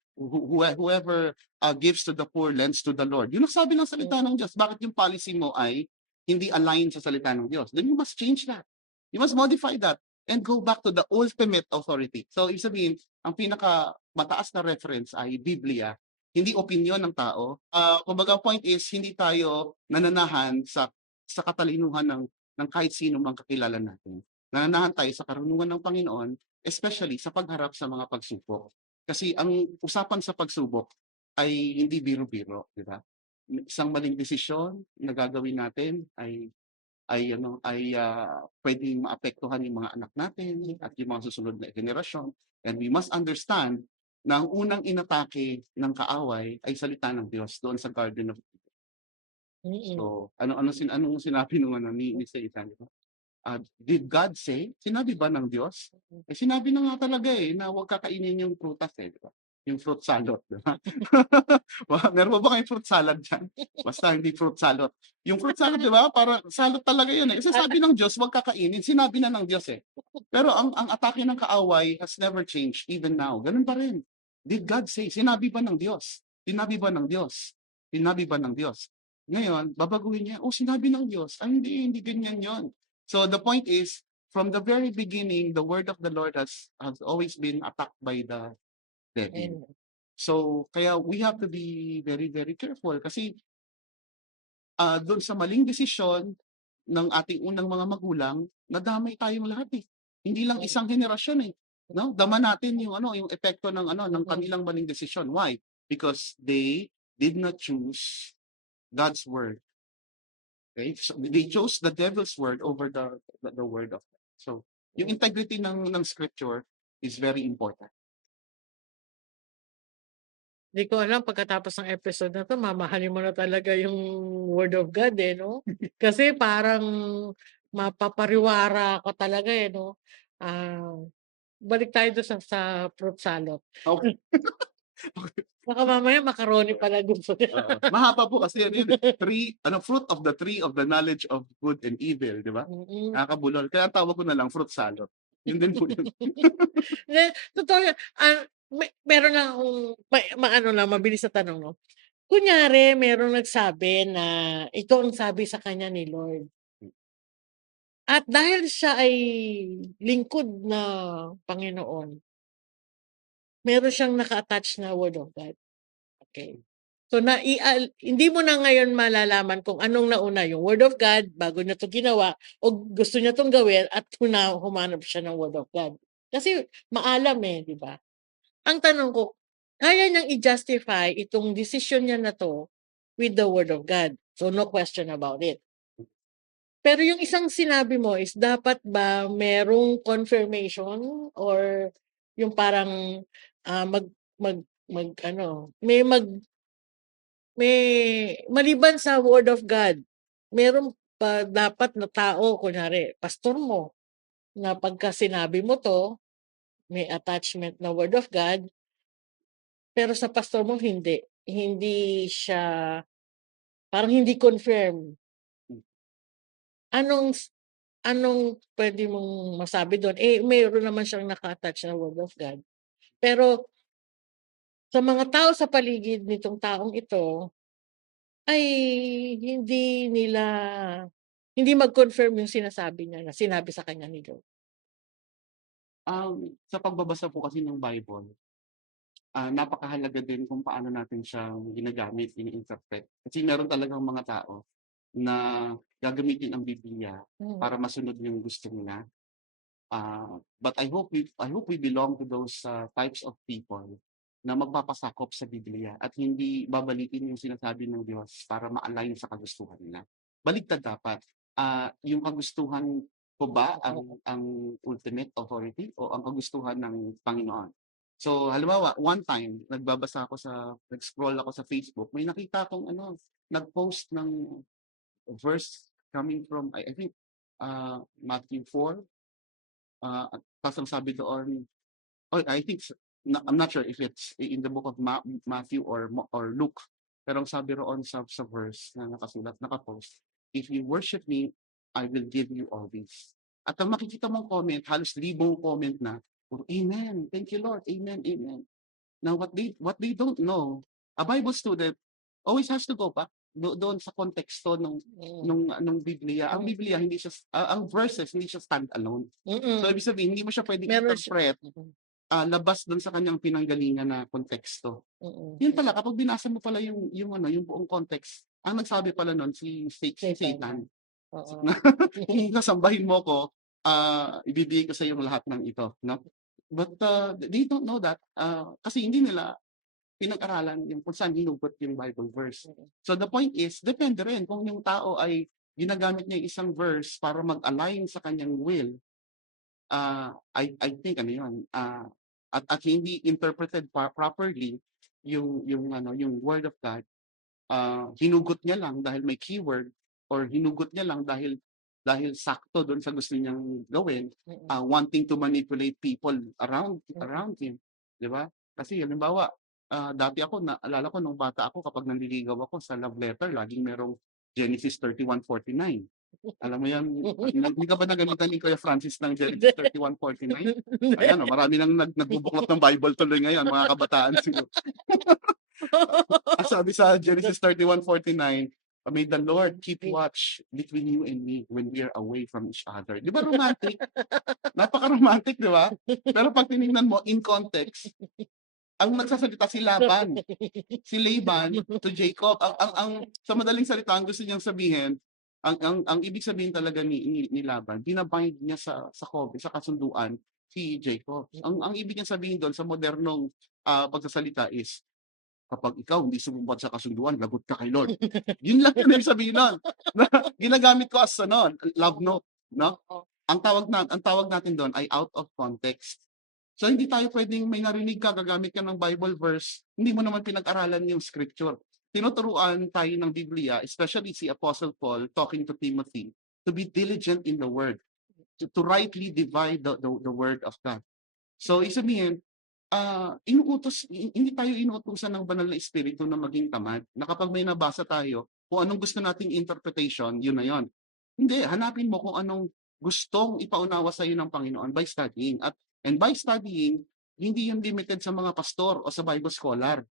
gives to the poor lends to the Lord. Yun ang sabi ng salita ng Diyos. Bakit yung policy mo ay hindi aligned sa salita ng Diyos? Then you must change that. You must modify that and go back to the ultimate authority. So, ibig sabihin, ang pinaka mataas na reference ay Biblia, hindi opinyon ng tao. Kumbaga point is hindi tayo nananahan sa katalinuhan ng kahit sino mang kakilala natin. Nananahan tayo sa karunungan ng Panginoon, especially sa pagharap sa mga pagsubok. Kasi ang usapan sa pagsubok ay hindi biro-biro, di ba? Isang maling desisyon na gagawin natin ay pwedeng maapektuhan yung mga anak natin at yung mga susunod na generasyon. And we must understand na ang unang inatake ng kaaway ay salita ng Diyos doon sa Garden of Eden. Mm. So, anong sinabi nung ni Satan? Did God say? Sinabi ba ng Diyos? Sinabi na nga talaga na huwag kakainin yung prutas di ba? Yung fruit salad, di ba? Meron ba kayong fruit salad dyan? Basta hindi fruit salad. Yung fruit salad, di ba? Para salad talaga yun Kasi sabi ng Diyos, huwag kakainin. Sinabi na ng Diyos Pero ang atake ng kaaway has never changed even now. Ganun pa rin. Did God say? Sinabi ba ng Diyos? Sinabi ba ng Diyos? Sinabi ba ng Diyos? Ngayon, babaguhin niya, sinabi ng Diyos. Hindi ganyan yon. So the point is, from the very beginning, the word of the Lord has always been attacked by the devil. And So kaya we have to be very, very careful kasi doon sa maling desisyon ng ating unang mga magulang, nadamay tayong lahat Hindi lang isang henerasyon No? Dama natin yung epekto ng kanilang maling desisyon. Why? Because they did not choose God's word. Okay? So they chose the devil's word over the word of God. So yung integrity ng scripture is very important. di ko alam pagkatapos ng episode na 'to mamahalin mo na talaga yung word of God, no? Kasi parang mapapariwara ka talaga, no? Ah, balik tayo dun sa fruit salad. Okay. Baka mamaya macaroni pala gusto niya. Mahaba po kasi fruit of the tree of the knowledge of good and evil, di ba? Mm. Nakakabulol. Kaya ang tawag ko na lang fruit salad. Yun din po yun. Hindi, totoo yan. Meron lang akong maano lang, mabilis na tanong, no? Kunyari, merong nagsabi na ito ang sabi sa kanya ni Lord. At dahil siya ay lingkod na Panginoon, meron siyang naka-attach na word of God. Okay. So hindi mo na ngayon malalaman kung anong nauna, yung word of God bago niya 'to ginawa o gusto niya 'tong gawin at humanap siya ng word of God. Kasi maalam, di ba? Ang tanong ko, kaya niyang i-justify itong desisyon niya na 'to with the word of God. So, no question about it. Pero yung isang sinabi mo is dapat ba merong confirmation or yung parang, mag mag mag-ano, may maliban sa word of God, meron pa dapat na tao, kunyari pastor mo, na pagka sinabi mo 'to, may attachment na word of God, pero sa pastor mo hindi. Hindi siya parang hindi confirm. Anong puwede mong masabi dun? Mayroon naman siyang naka-attach na word of God. Pero sa mga tao sa paligid nitong taong ito ay hindi nila hindi mag-confirm yung sinasabi niya na sinabi sa kanya ni Lord. Sa pagbabasa po kasi ng Bible, napakahalaga din kung paano natin siya ginagamit, ini-interpret. Kasi meron talagang mga tao na gagamitin ang Biblia para masunod yung gusto nila. But I hope we belong to those types of people na magpapasakop sa Biblia at hindi babalikin yung sinasabi ng Diyos para ma-align sa kagustuhan nila. Baligtad dapat. Yung kagustuhan ko ba ang ultimate authority o ang kagustuhan ng Panginoon? So, halimbawa, one time, nag-scroll ako sa Facebook, may nakita akong nag-post ng verse coming from, I think, Matthew 4. Tapos ang sabi doon, I think, I'm not sure if it's in the book of Matthew or Luke, pero ang sabi roon sa verse na nakasulat, nakapost, if you worship me, I will give you all this. At ang makikita mong comment, halos libong comment na, Amen, thank you Lord, Amen, Amen. Now, what they don't know, a Bible student always has to go back doon sa konteksto nung Biblia. Ang Biblia, hindi siya, ang verses, hindi siya stand alone. So, ibig sabihin, hindi mo siya pwedeng Meron siya. interpret labas doon sa kanyang pinanggalingan na konteksto. Yun pala, kapag binasa mo pala yung buong context, ang nagsabi pala nun si Satan. Oo. Kung kasambahin mo ko, ibibigay ko sa iyo lahat ng ito, no? But they don't know that kasi hindi nila pinag-aralan yung kung saan hinugot yung Bible verse. So the point is, depende rin kung yung tao ay ginagamit niya yung isang verse para mag-align sa kanyang will. I think at hindi interpreted properly yung word of God, hinugot niya lang dahil may keyword or hinugot niya lang dahil sakto doon sa gusto niyang gawin, wanting to manipulate people around him, 'di ba? Kasi halimbawa, dati ako naalala ko nung bata ako kapag nanliligaw ako sa love letter, laging merong Genesis 31:49. Alam mo 'yan, hindi ka ba nagamitan ni Kuya Francis ng Genesis 31:49? Ayan, marami nang nagbubuklot ng Bible tuloy ngayon, mga kabataan siguro. Sabi sa Genesis 31:49, may the Lord keep watch between you and me when we are away from each other. Di ba romantic? Napaka-romantic, di ba? Pero pag tinignan mo in context, ang nagsasalita si Laban, si Laban to Jacob. Ang sa madaling salita, ang gusto niyang sabihin, ang ibig sabihin talaga ni Laban, binabind niya sa kasunduan si Jacob. Ang ibig niya sabihin doon sa modernong pagsasalita is, kapag ikaw hindi sumubad sa kasunduan, lagot ka kay Lord. Yun lang yun ibig sabihin nun. Ginagamit ko as love note, no? Ang tawag natin doon ay out of context. So hindi tayo pwedeng may narinig ka, gagamit ka ng Bible verse, hindi mo naman pinag-aralan yung scripture. Tinuturuan tayo ng Biblia, especially si Apostle Paul talking to Timothy, to be diligent in the word, to rightly divide the word of God. So isabihin, hindi tayo inuutusan ng banal na espiritu na maging tamad, na kapag may nabasa tayo, kung anong gusto nating interpretation, yun na yun. Hindi, hanapin mo kung anong gustong ipaunawa sa iyo ng Panginoon by studying. And by studying, hindi yun limited sa mga pastor o sa Bible scholar.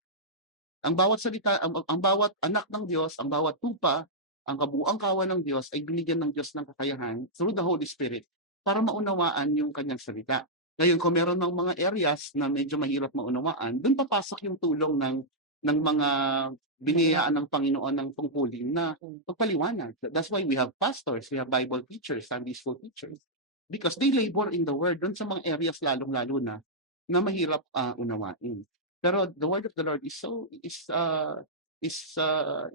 Ang bawat salita, ang bawat anak ng Diyos, ang bawat tupa, ang kabuuang kawan ng Diyos ay binigyan ng Diyos ng kakayahan through the Holy Spirit para maunawaan yung kanyang salita. Ngayon, kung meron ng mga areas na medyo mahirap maunawaan, doon papasok yung tulong ng mga biniyayaan ng Panginoon ng tungkulin na pagpaliwanag. That's why we have pastors, we have Bible teachers, Sunday school teachers. Because they labor in the Word doon sa mga areas lalong-lalo na mahirap unawain. Pero the word of the Lord is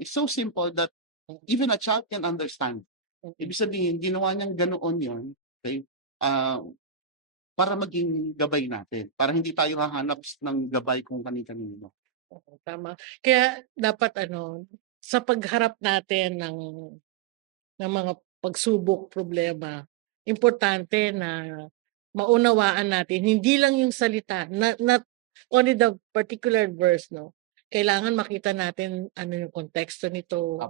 so simple that even a child can understand. Ibig sabihin, ginawa niyang ganoon yon, okay? Para maging gabay natin, para hindi tayo hahanap ng gabay kung kani-kanino. Tama. Kaya dapat sa pagharap natin ng mga pagsubok, problema, importante na maunawaan natin hindi lang yung salita, not only the particular verse, no? Kailangan makita natin ano yung konteksto nito,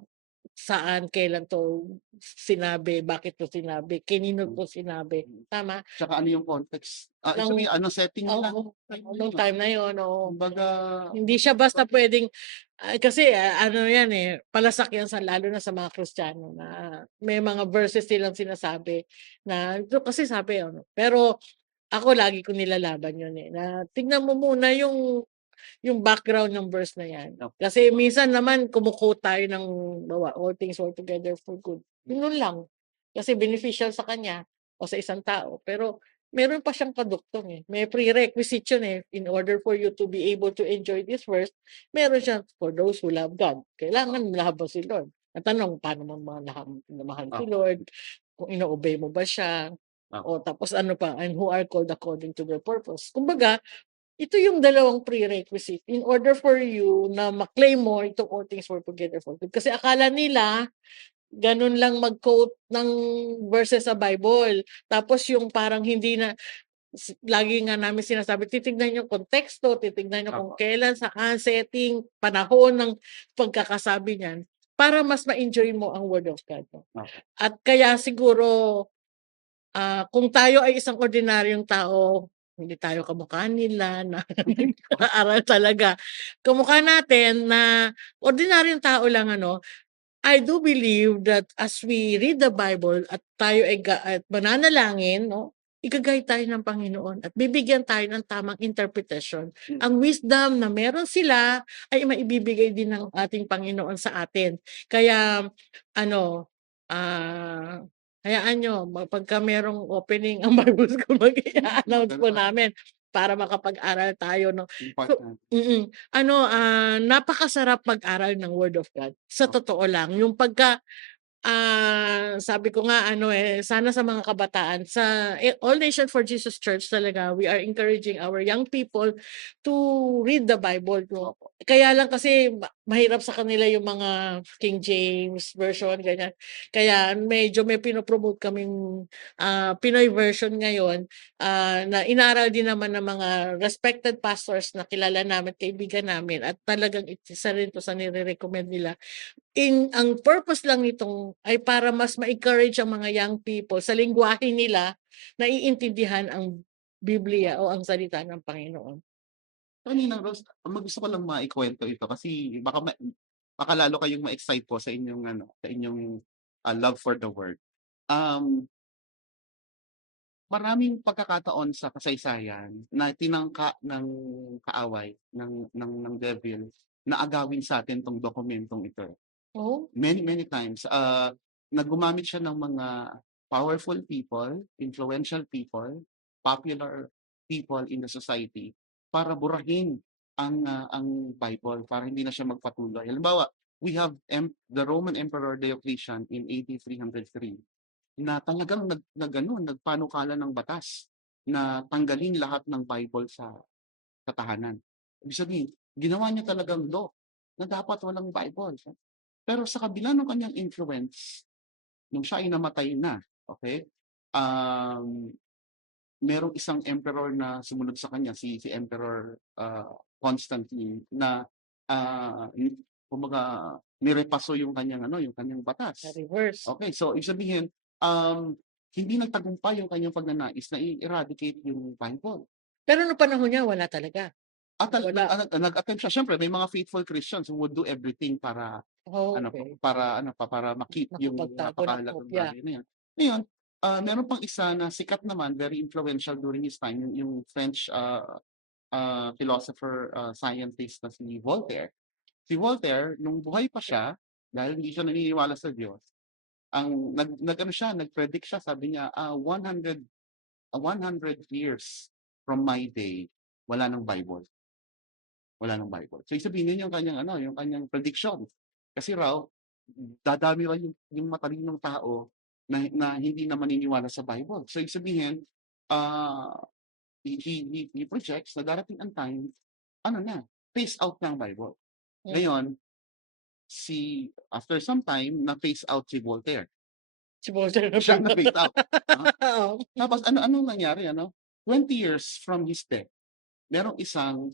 saan, kailan 'to sinabi, bakit 'to sinabi, kanino 'to sinabi, tama? Tsaka ano yung context, Ng anong setting nila. nung time na yun, oo. Kumbaga, Hindi siya basta puwedeng kasi yan, palasak yan lalo na sa mga Kristiyano na may mga verses silang sinasabi na kasi sabi pero ako lagi ko nilalaban yun, na tignan mo muna yung background ng verse na yan. Kasi minsan naman kumo-quote tayo ng bawa, all things work together for good. Yun lang. Kasi beneficial sa kanya o sa isang tao. Pero meron pa siyang kadugtong, eh. May prerequisite yun, eh. In order for you to be able to enjoy this verse, meron siyang for those who love God. Kailangan mahal mo si Lord. Ang tanong, paano mo mahal si Oh, Lord? Kung ino-obey mo ba siya? oh, O tapos ano pa, and who are called according to their purpose. Kumbaga, ito yung dalawang prerequisite in order for you na ma-claim mo itong all things work together for good. Kasi akala nila ganun lang mag-quote ng verses sa Bible. Tapos yung parang hindi na lagi nga namin sinasabi, titignan yung konteksto, titignan niyo kung opo, kailan, saan, setting, panahon ng pagkakasabi niyan para mas ma-enjoy mo ang word of God mo. opo. At kaya siguro, kung tayo ay isang ordinaryong tao, hindi tayo kamukha nila na nag-aaral talaga. Kamukha natin na ordinaryong tao lang ano, I do believe that as we read the Bible at tayo ay at mananalangin 'no, iga-guide tayo ng Panginoon at bibigyan tayo ng tamang interpretation. Hmm, Ang wisdom na meron sila ay maibibigay din ng ating Panginoon sa atin. Kaya ano, hayaan niyo pagka merong opening ang Bible School mag-i-a-announce po gano'n, namin para makapag-aral tayo 'no. So important. ano, napakasarap mag-aral ng Word of God, sa Oh, totoo lang. Yung pagka sabi ko nga ano, eh, sana sa mga kabataan sa All Nation for Jesus Church talaga we are encouraging our young people to read the Bible 'no. Kaya lang kasi mahirap sa kanila yung mga King James version ganyan. Kaya medyo may pino-promote kaming, Pinoy version ngayon, na inaral din naman ng mga respected pastors na kilala namin, kaibigan namin at talagang isa rin 'to sa nire-recommend nila. Ang purpose lang nitong ay para mas ma-encourage ang mga young people sa lengguwahe nila, naiintindihan ang Biblia o ang salita ng Panginoon. kanina Rose, gusto ko lang maikwento ito kasi baka lalo kayong ma-excite po sa inyong ano, sa inyong, love for the word. Um, Maraming pagkakataon sa kasaysayan na tinangka ng kaaway, ng devil na agawin sa'tin 'tong dokumentong ito. Oh, Many, many times, na gumamit siya ng mga powerful people, influential people, popular people in the society para burahin ang Bible, para hindi na siya magpatuloy. Halimbawa, we have the Roman Emperor Diocletian in AD 303 na talagang nagpanukala ng batas na tanggalin lahat ng Bible sa tahanan. Ibig sabihin, ginawa niya talagang law na dapat walang Bible. Pero sa kabila ng kanyang influence, nung siya ay namatay na, okay, um, merong isang emperor na sumunod sa kanya, si Emperor Constantine, na kumbaga nirepaso yung kanyang ano, yung kanyang na batas. reverse. Okay, so ibig sabihin, um, hindi nagtagumpay yung kanyang pagnanais na i-eradicate yung Bible. Pero nung panahon niya wala talaga, At wala. nag-attempt siya. Siyempre may mga faithful Christians who would do everything para ano po, Okey, para ma-keep yung nakapagtago ng napakahalagang kopya. bagay na yun. Ngayon, meron pang isa na sikat naman, very influential during his time, yung French, philosopher, scientist na si Voltaire. Si Voltaire, nung buhay pa siya, dahil hindi siya naniniwala sa Diyos, ang nag-ano siya, nag-predict siya, sabi niya, 100 years from my day, wala ng Bible. Wala ng Bible. So, ibig sabihin yun yung kanyang ano, yung kanyang prediction. Kasi raw, dadami raw yung matalinong tao na hindi na maniniwala sa Bible. So, ibig sabihin, ah, he projects na darating ang time, ano na, phase out na ang Bible. Hmm, Ngayon, after some time, na-phase out si Voltaire. si Voltaire na Siya na-phase out. Ah, oo. tapos anong nangyari ano? 20 years from his death, merong isang,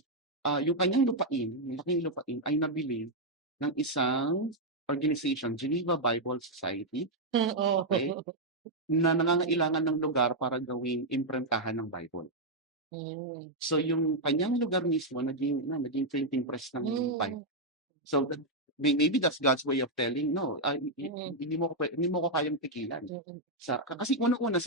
yung kanyang lupain, yung laking lupain ay nabili ng isang organization, Geneva Bible Society, okay, Oo. na nangangailangan ng lugar para gawing imprentahan ng Bible. Hmm, So yung kanyang lugar mismo naging printing press ng Bible. hmm, So maybe that's God's way of telling, "No, mm, hindi mo ko kayang pigilan." mm, Kasi unang-una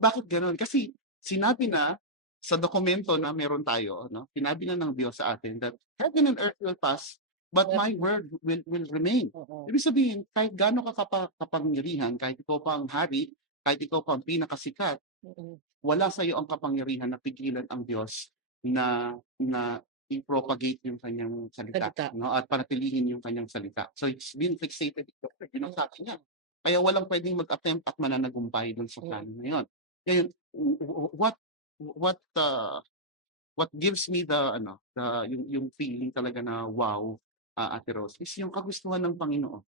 bakit gano'n? Kasi sinabi na sa dokumento na meron tayo 'no, sinabi na ng Diyos sa atin that heaven and earth will pass, but but my word will remain. oo, Ibig sabihin kahit gaano ka kapangyarihan, kahit ikaw pa ang hari, kahit ikaw pa ang pinakasikat, Mm. Wala sa iyo ang kapangyarihan na pigilan ang Diyos na i-propagate yung kanyang salita, Salita. no? At panatilihin yung kanyang salita. So it's been fixated ito. Yun ang sabi niya. Kaya walang pwedeng mag-attempt at mananagumpay dun sa plano na yun. Ngayon, what gives me the ano, yung feeling talaga na wow, Ate Rose, is yung kagustuhan ng Panginoon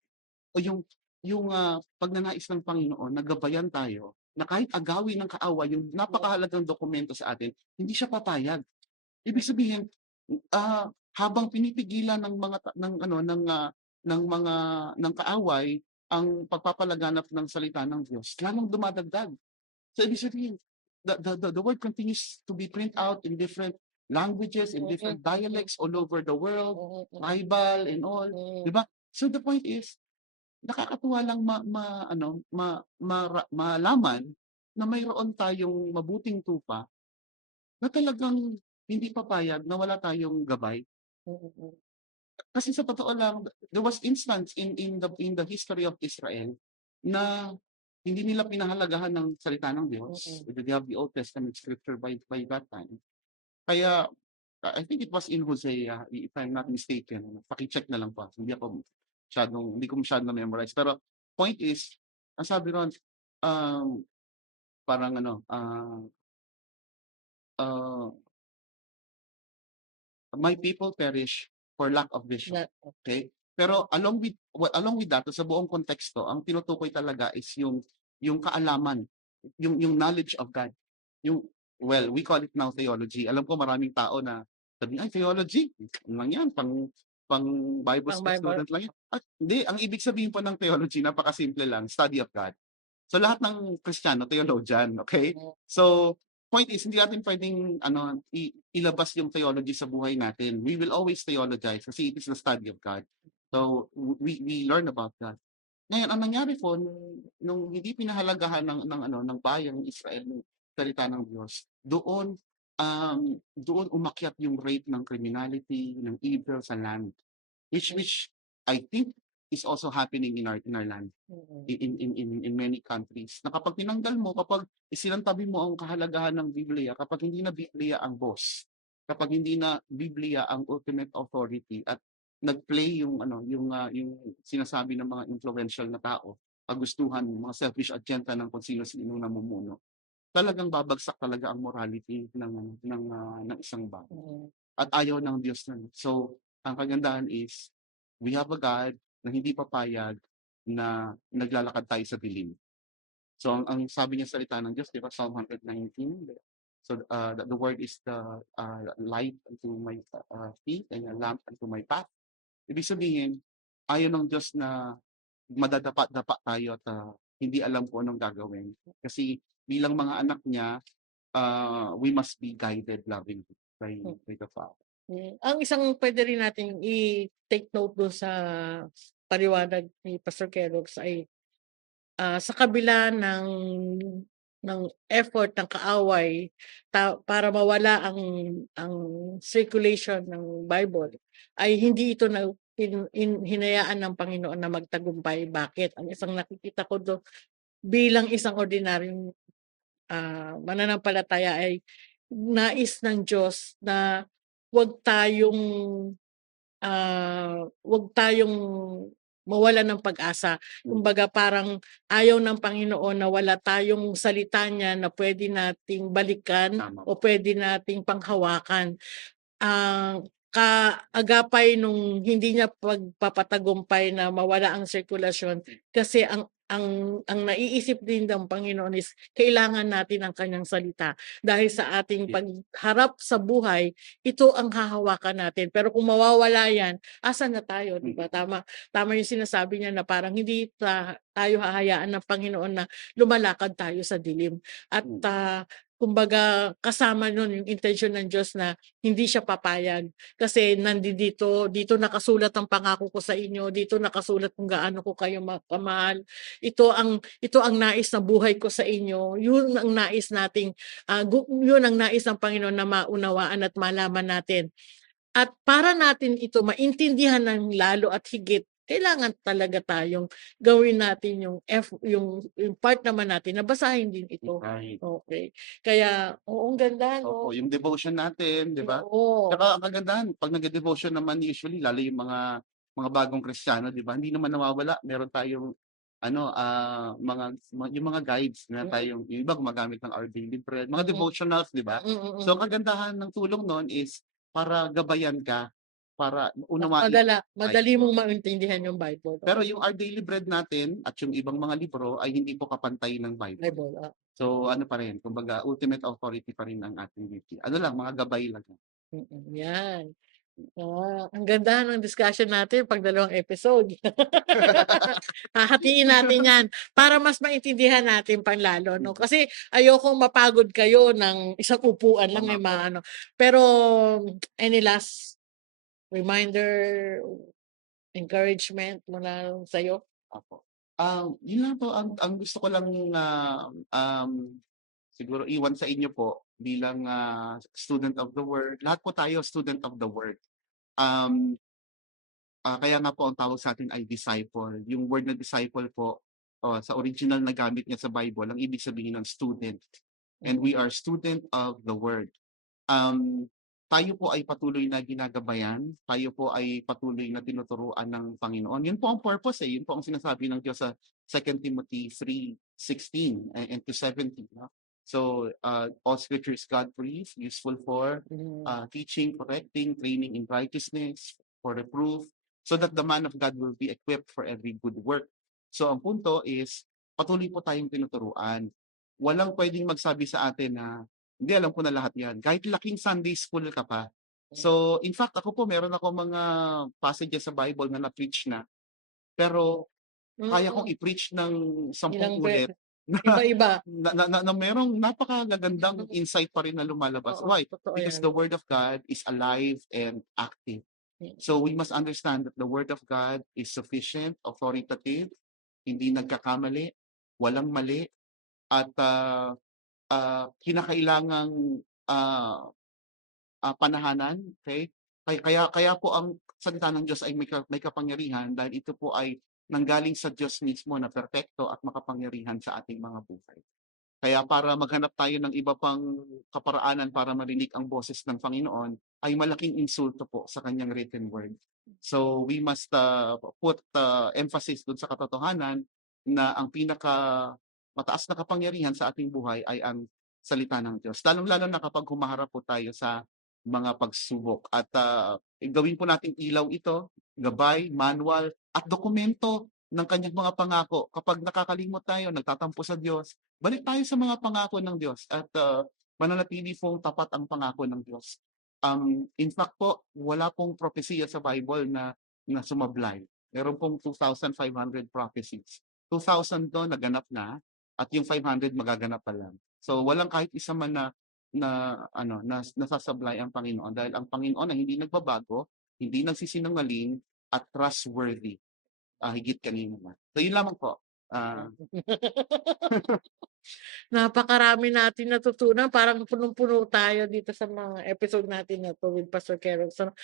o yung pagnanais ng Panginoon na gabayan tayo na kahit agawin ng kaaway yung napakahalagang dokumento sa atin, hindi siya papayag. Ibig sabihin, habang pinipigilan ng mga ng ano ng mga ng kaaway ang pagpapalaganap ng salita ng Diyos, lalong dumadagdag. So ibig sabihin, the word continues to be print out in different languages, in different dialects all over the world, Bible and all, di ba? So the point is, nakakatuwa lang malaman na mayroon tayong mabuting tupa na talagang hindi papayag na wala tayong gabay. Kasi sa totoo lang, there was instance in the history of Israel na hindi nila pinahalagahan ng salita ng Diyos. They have the Old Testament scripture by that time. Kaya I think it was in Hosea, if I'm not mistaken. Paki-check na lang po. Hindi ko masyadong na-memorize. Pero point is, ang sabi ron, parang my people perish for lack of vision. Okay? Pero along with that, sa buong konteksto, ang tinutukoy talaga is yung kaalaman, yung knowledge of God. Well, we call it now theology. Alam ko maraming tao na sabi, ay, theology, ano lang yan, pang Bible student lang yan. Hindi, ang ibig sabihin po ng theology, napakasimple lang, study of God. So lahat ng Kristiyano, theologian, okay? So point is, hindi natin pwedeng ilabas yung theology sa buhay natin. We will always theologize kasi it is the study of God. So we learn about God. Ngayon, ang nangyari po nung hindi pinahalagahan ng bayang Israel ng salita ng Diyos, doon umakyat yung rate ng criminality, ng evil sa land, which I think is also happening in our land, in many countries. Na kapag tinanggal mo, kapag isinantabi mo ang kahalagahan ng Biblia, kapag hindi na Biblia ang boss, kapag hindi na Biblia ang ultimate authority at nag-play yung sinasabi ng mga influential na tao, kagustuhan, mga selfish agenda ng kung sino-sino namumuno, talagang babagsak talaga ang morality ng isang bayan. At ayaw ng Diyos nun. So, ang kagandahan is, we have a God na hindi papayag na naglalakad tayo sa dilim. So, ang sabi niya sa salita ng Diyos, di ba, Psalm 119, so the word is the light unto my feet and a lamp unto my path. Ibig sabihin, ayaw ng Diyos na madadapa-dapa tayo at hindi alam kung anong gagawin. Kasi bilang mga anak niya, we must be guided lovingly by the Father. Ang isang pwede rin nating i-take note doon sa paliwanag ni Pastor Kellogg's ay sa kabila ng effort ng kaaway para mawala ang circulation ng Bible, ay hindi ito hinayaan ng Panginoon na magtagumpay. Bakit? Ang isang nakikita ko doon bilang isang ordinaryong mananampalataya ay nais ng Diyos na wag tayong wag tayong mawalan ng pag-asa. Kumbaga parang ayaw ng Panginoon na wala tayong salita niya na pwede nating balikan Tama. o pwede nating panghawakan. Kaagapay nung hindi niya pagpapatagumpay na mawala ang sirkulasyon kasi ang naiisip din ng Panginoon is kailangan natin ang kanyang salita dahil sa ating pagharap sa buhay, ito ang hahawakan natin. Pero kung mawawala yan, asan na tayo, di ba? Tama yung sinasabi niya na parang hindi tayo hahayaan ng Panginoon na lumalakad tayo sa dilim. At kumbaga kasama nun yung intention ng Diyos na hindi siya papayag kasi dito nakasulat ang pangako ko sa inyo, dito nakasulat kung gaano ko kayo kamahal. Ito ang nais na buhay ko sa inyo. Yun ang nais nating yun ang nais ng Panginoon na maunawaan at malaman natin. At para natin ito maintindihan ng lalo at higit, kailangan talaga tayong gawin natin yung part naman natin na basahin din ito. Right. Okay. Kaya oo, ang ganda 'no? Opo, yung devotion natin, 'di ba? Oo. Tsaka ang kagandahan 'pag nagde-devotion naman usually lalo yung mga bagong Kristiyano, 'di ba, hindi naman nawawala. Meron tayong ano, yung mga guides na Mm, tayong yung iba gumagamit ng Our Daily Bread, mga mm, devotionals, 'di ba? So ang mm. kagandahan ng tulong nun is para gabayan ka, para Mas unawain madali Bible. mong maintindihan yung Bible, Pero yung Our Daily Bread natin at yung ibang mga libro ay hindi po kapantay ng Bible. Bible, So ano pa rin, kumbaga ultimate authority pa rin ang ating wiki. Ano lang, mga gabay lang. 'yan. Ang ganda ng discussion natin 'pag 2 episode. Hahatiin natin 'yan para mas maintindihan natin panlalo 'no, kasi ayokong mapagod kayo ng isang upuan lang, Tama eh, po, maano. Pero any last reminder, encouragement mula sa'yo? opo. Yun lang po ang gusto ko lang na, siguro iwan sa inyo po bilang, student of the word. Lahat po tayo student of the word. Um, Kaya nga po ang tawag sa'tin ay disciple. Yung word na disciple po, sa original na gamit niya sa Bible, ang ibig sabihin ng student. And we are student of the word. Um, Tayo po ay patuloy na ginagabayan, tayo po ay patuloy na tinuturuan ng Panginoon. Yun po ang purpose, eh, yun po ang sinasabi ng Diyos sa 2 Timothy 3:16 and to 17, no? So, all scripture is God-breathed, useful for Mm. teaching, correcting, training in righteousness, for reproof, so that the man of God will be equipped for every good work. So, ang punto is, patuloy po tayong tinuturuan. Walang pwedeng magsabi sa atin na hindi, alam ko na lahat 'yan. Kahit laking Sunday school ka pa. So, in fact ako po meron ako mga passages sa Bible na na-preach na, pero kaya kong Mm, i-preach ng 10 ilang ulit na iba-iba. na merong napakagagandang Mm, insight pa rin na lumalabas. oo, Why? totoo Because 'yan. the word of God is alive and active. So, we must understand that the word of God is sufficient, authoritative, hindi nagkakamali, walang mali, at, kinakailangang, ah panahanan, okay? Kaya kaya po ang salita ng Diyos ay may kapangyarihan dahil ito po ay nanggaling sa Diyos mismo na perpekto at makapangyarihan sa ating mga buhay. Kaya para maghanap tayo ng iba pang kaparaanan para marinig ang boses ng Panginoon, ay malaking insulto po sa kanyang written word. So we must put emphasis dun sa katotohanan na ang pinaka mataas na kapangyarihan sa ating buhay ay ang salita ng Diyos. Lalong-lalo na kapag humaharap po tayo sa mga pagsubok at gawin po nating ilaw ito, gabay, manual at dokumento ng kanyang mga pangako. Kapag nakakalimot tayo, nagtatampo sa Diyos, balik tayo sa mga pangako ng Diyos at mananatili pong tapat ang pangako ng Diyos. In fact po, wala pong propesiya sa Bible na sumablay. Meron pong 2,500 prophecies. 2,000 doon naganap na at yung 500 magaganap pa lang. So walang kahit isa man na nasasablay ang Panginoon dahil ang Panginoon ay hindi nagbabago, hindi nagsisinungaling at trustworthy, higit kanino man. So yun lamang po. Ah, Napakarami natin natutunan, parang punong-puno tayo dito sa mga episode natin na 'to with Pastor Carol. So,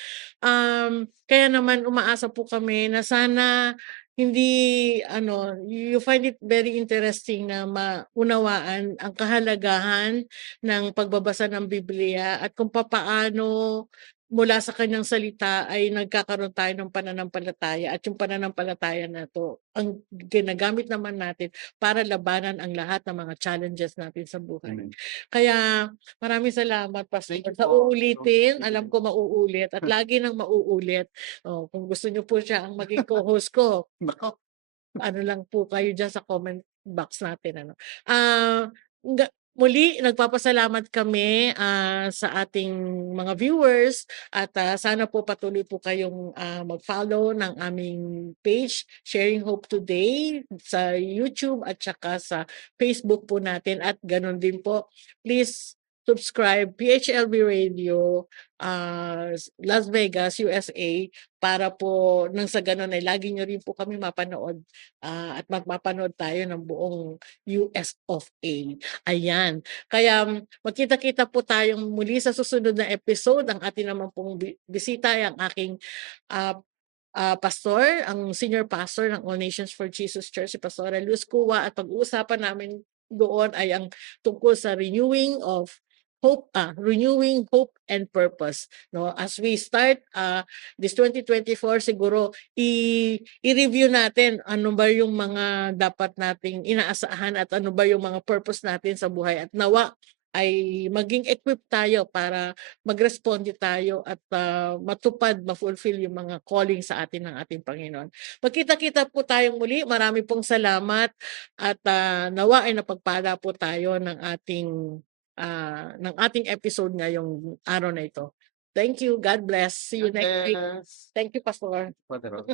kaya naman umaasa po kami na sana hindi ano, you find it very interesting na maunawaan ang kahalagahan ng pagbabasa ng Biblia at kung papaano mula sa kanyang salita ay nagkakaroon tayo ng pananampalataya at yung pananampalataya na 'to ang ginagamit naman natin para labanan ang lahat ng mga challenges natin sa buhay. Amen. Kaya maraming salamat Pastor Thank you sa po. uulitin, alam ko mauulit at lagi ng mauulit. Kung gusto niyo po siya ang maging co-host ko, Naku, ano lang po kayo diyan sa comment box natin ano. Ah, muli nagpapasalamat kami, sa ating mga viewers at, sana po patuloy po kayong, mag-follow ng aming page, Sharing Hope Today sa YouTube at saka sa Facebook po natin at gano'n din po, please subscribe PHLB Radio, Las Vegas, USA para po nang sa gano'n ay lagi niyo rin po kami mapanood. At mapapanood tayo ng buong US of A. Ayan. Kaya magkita-kita po tayong muli sa susunod na episode. Ang atin naman pong bisita ay ang aking ah, pastor, ang senior pastor ng All Nations for Jesus Church, si Pastora Luz Cuba, at pag-uusapan namin doon ay ang tungkol sa renewing hope and purpose, no? As we start this 2024, siguro i-review natin ano ba yung mga dapat nating inaasahan at ano ba yung mga purpose natin sa buhay, at nawa ay maging equipped tayo para mag-responde tayo at matupad, ma-fulfill yung mga calling sa atin ng ating Panginoon. Magkita-kita po tayong muli. Marami pong salamat, at nawa ay napagpala po tayo ng ating episode ngayong araw na ito. Thank you. God bless. See you next week. Yes. Thank you, Pastor. Padaro.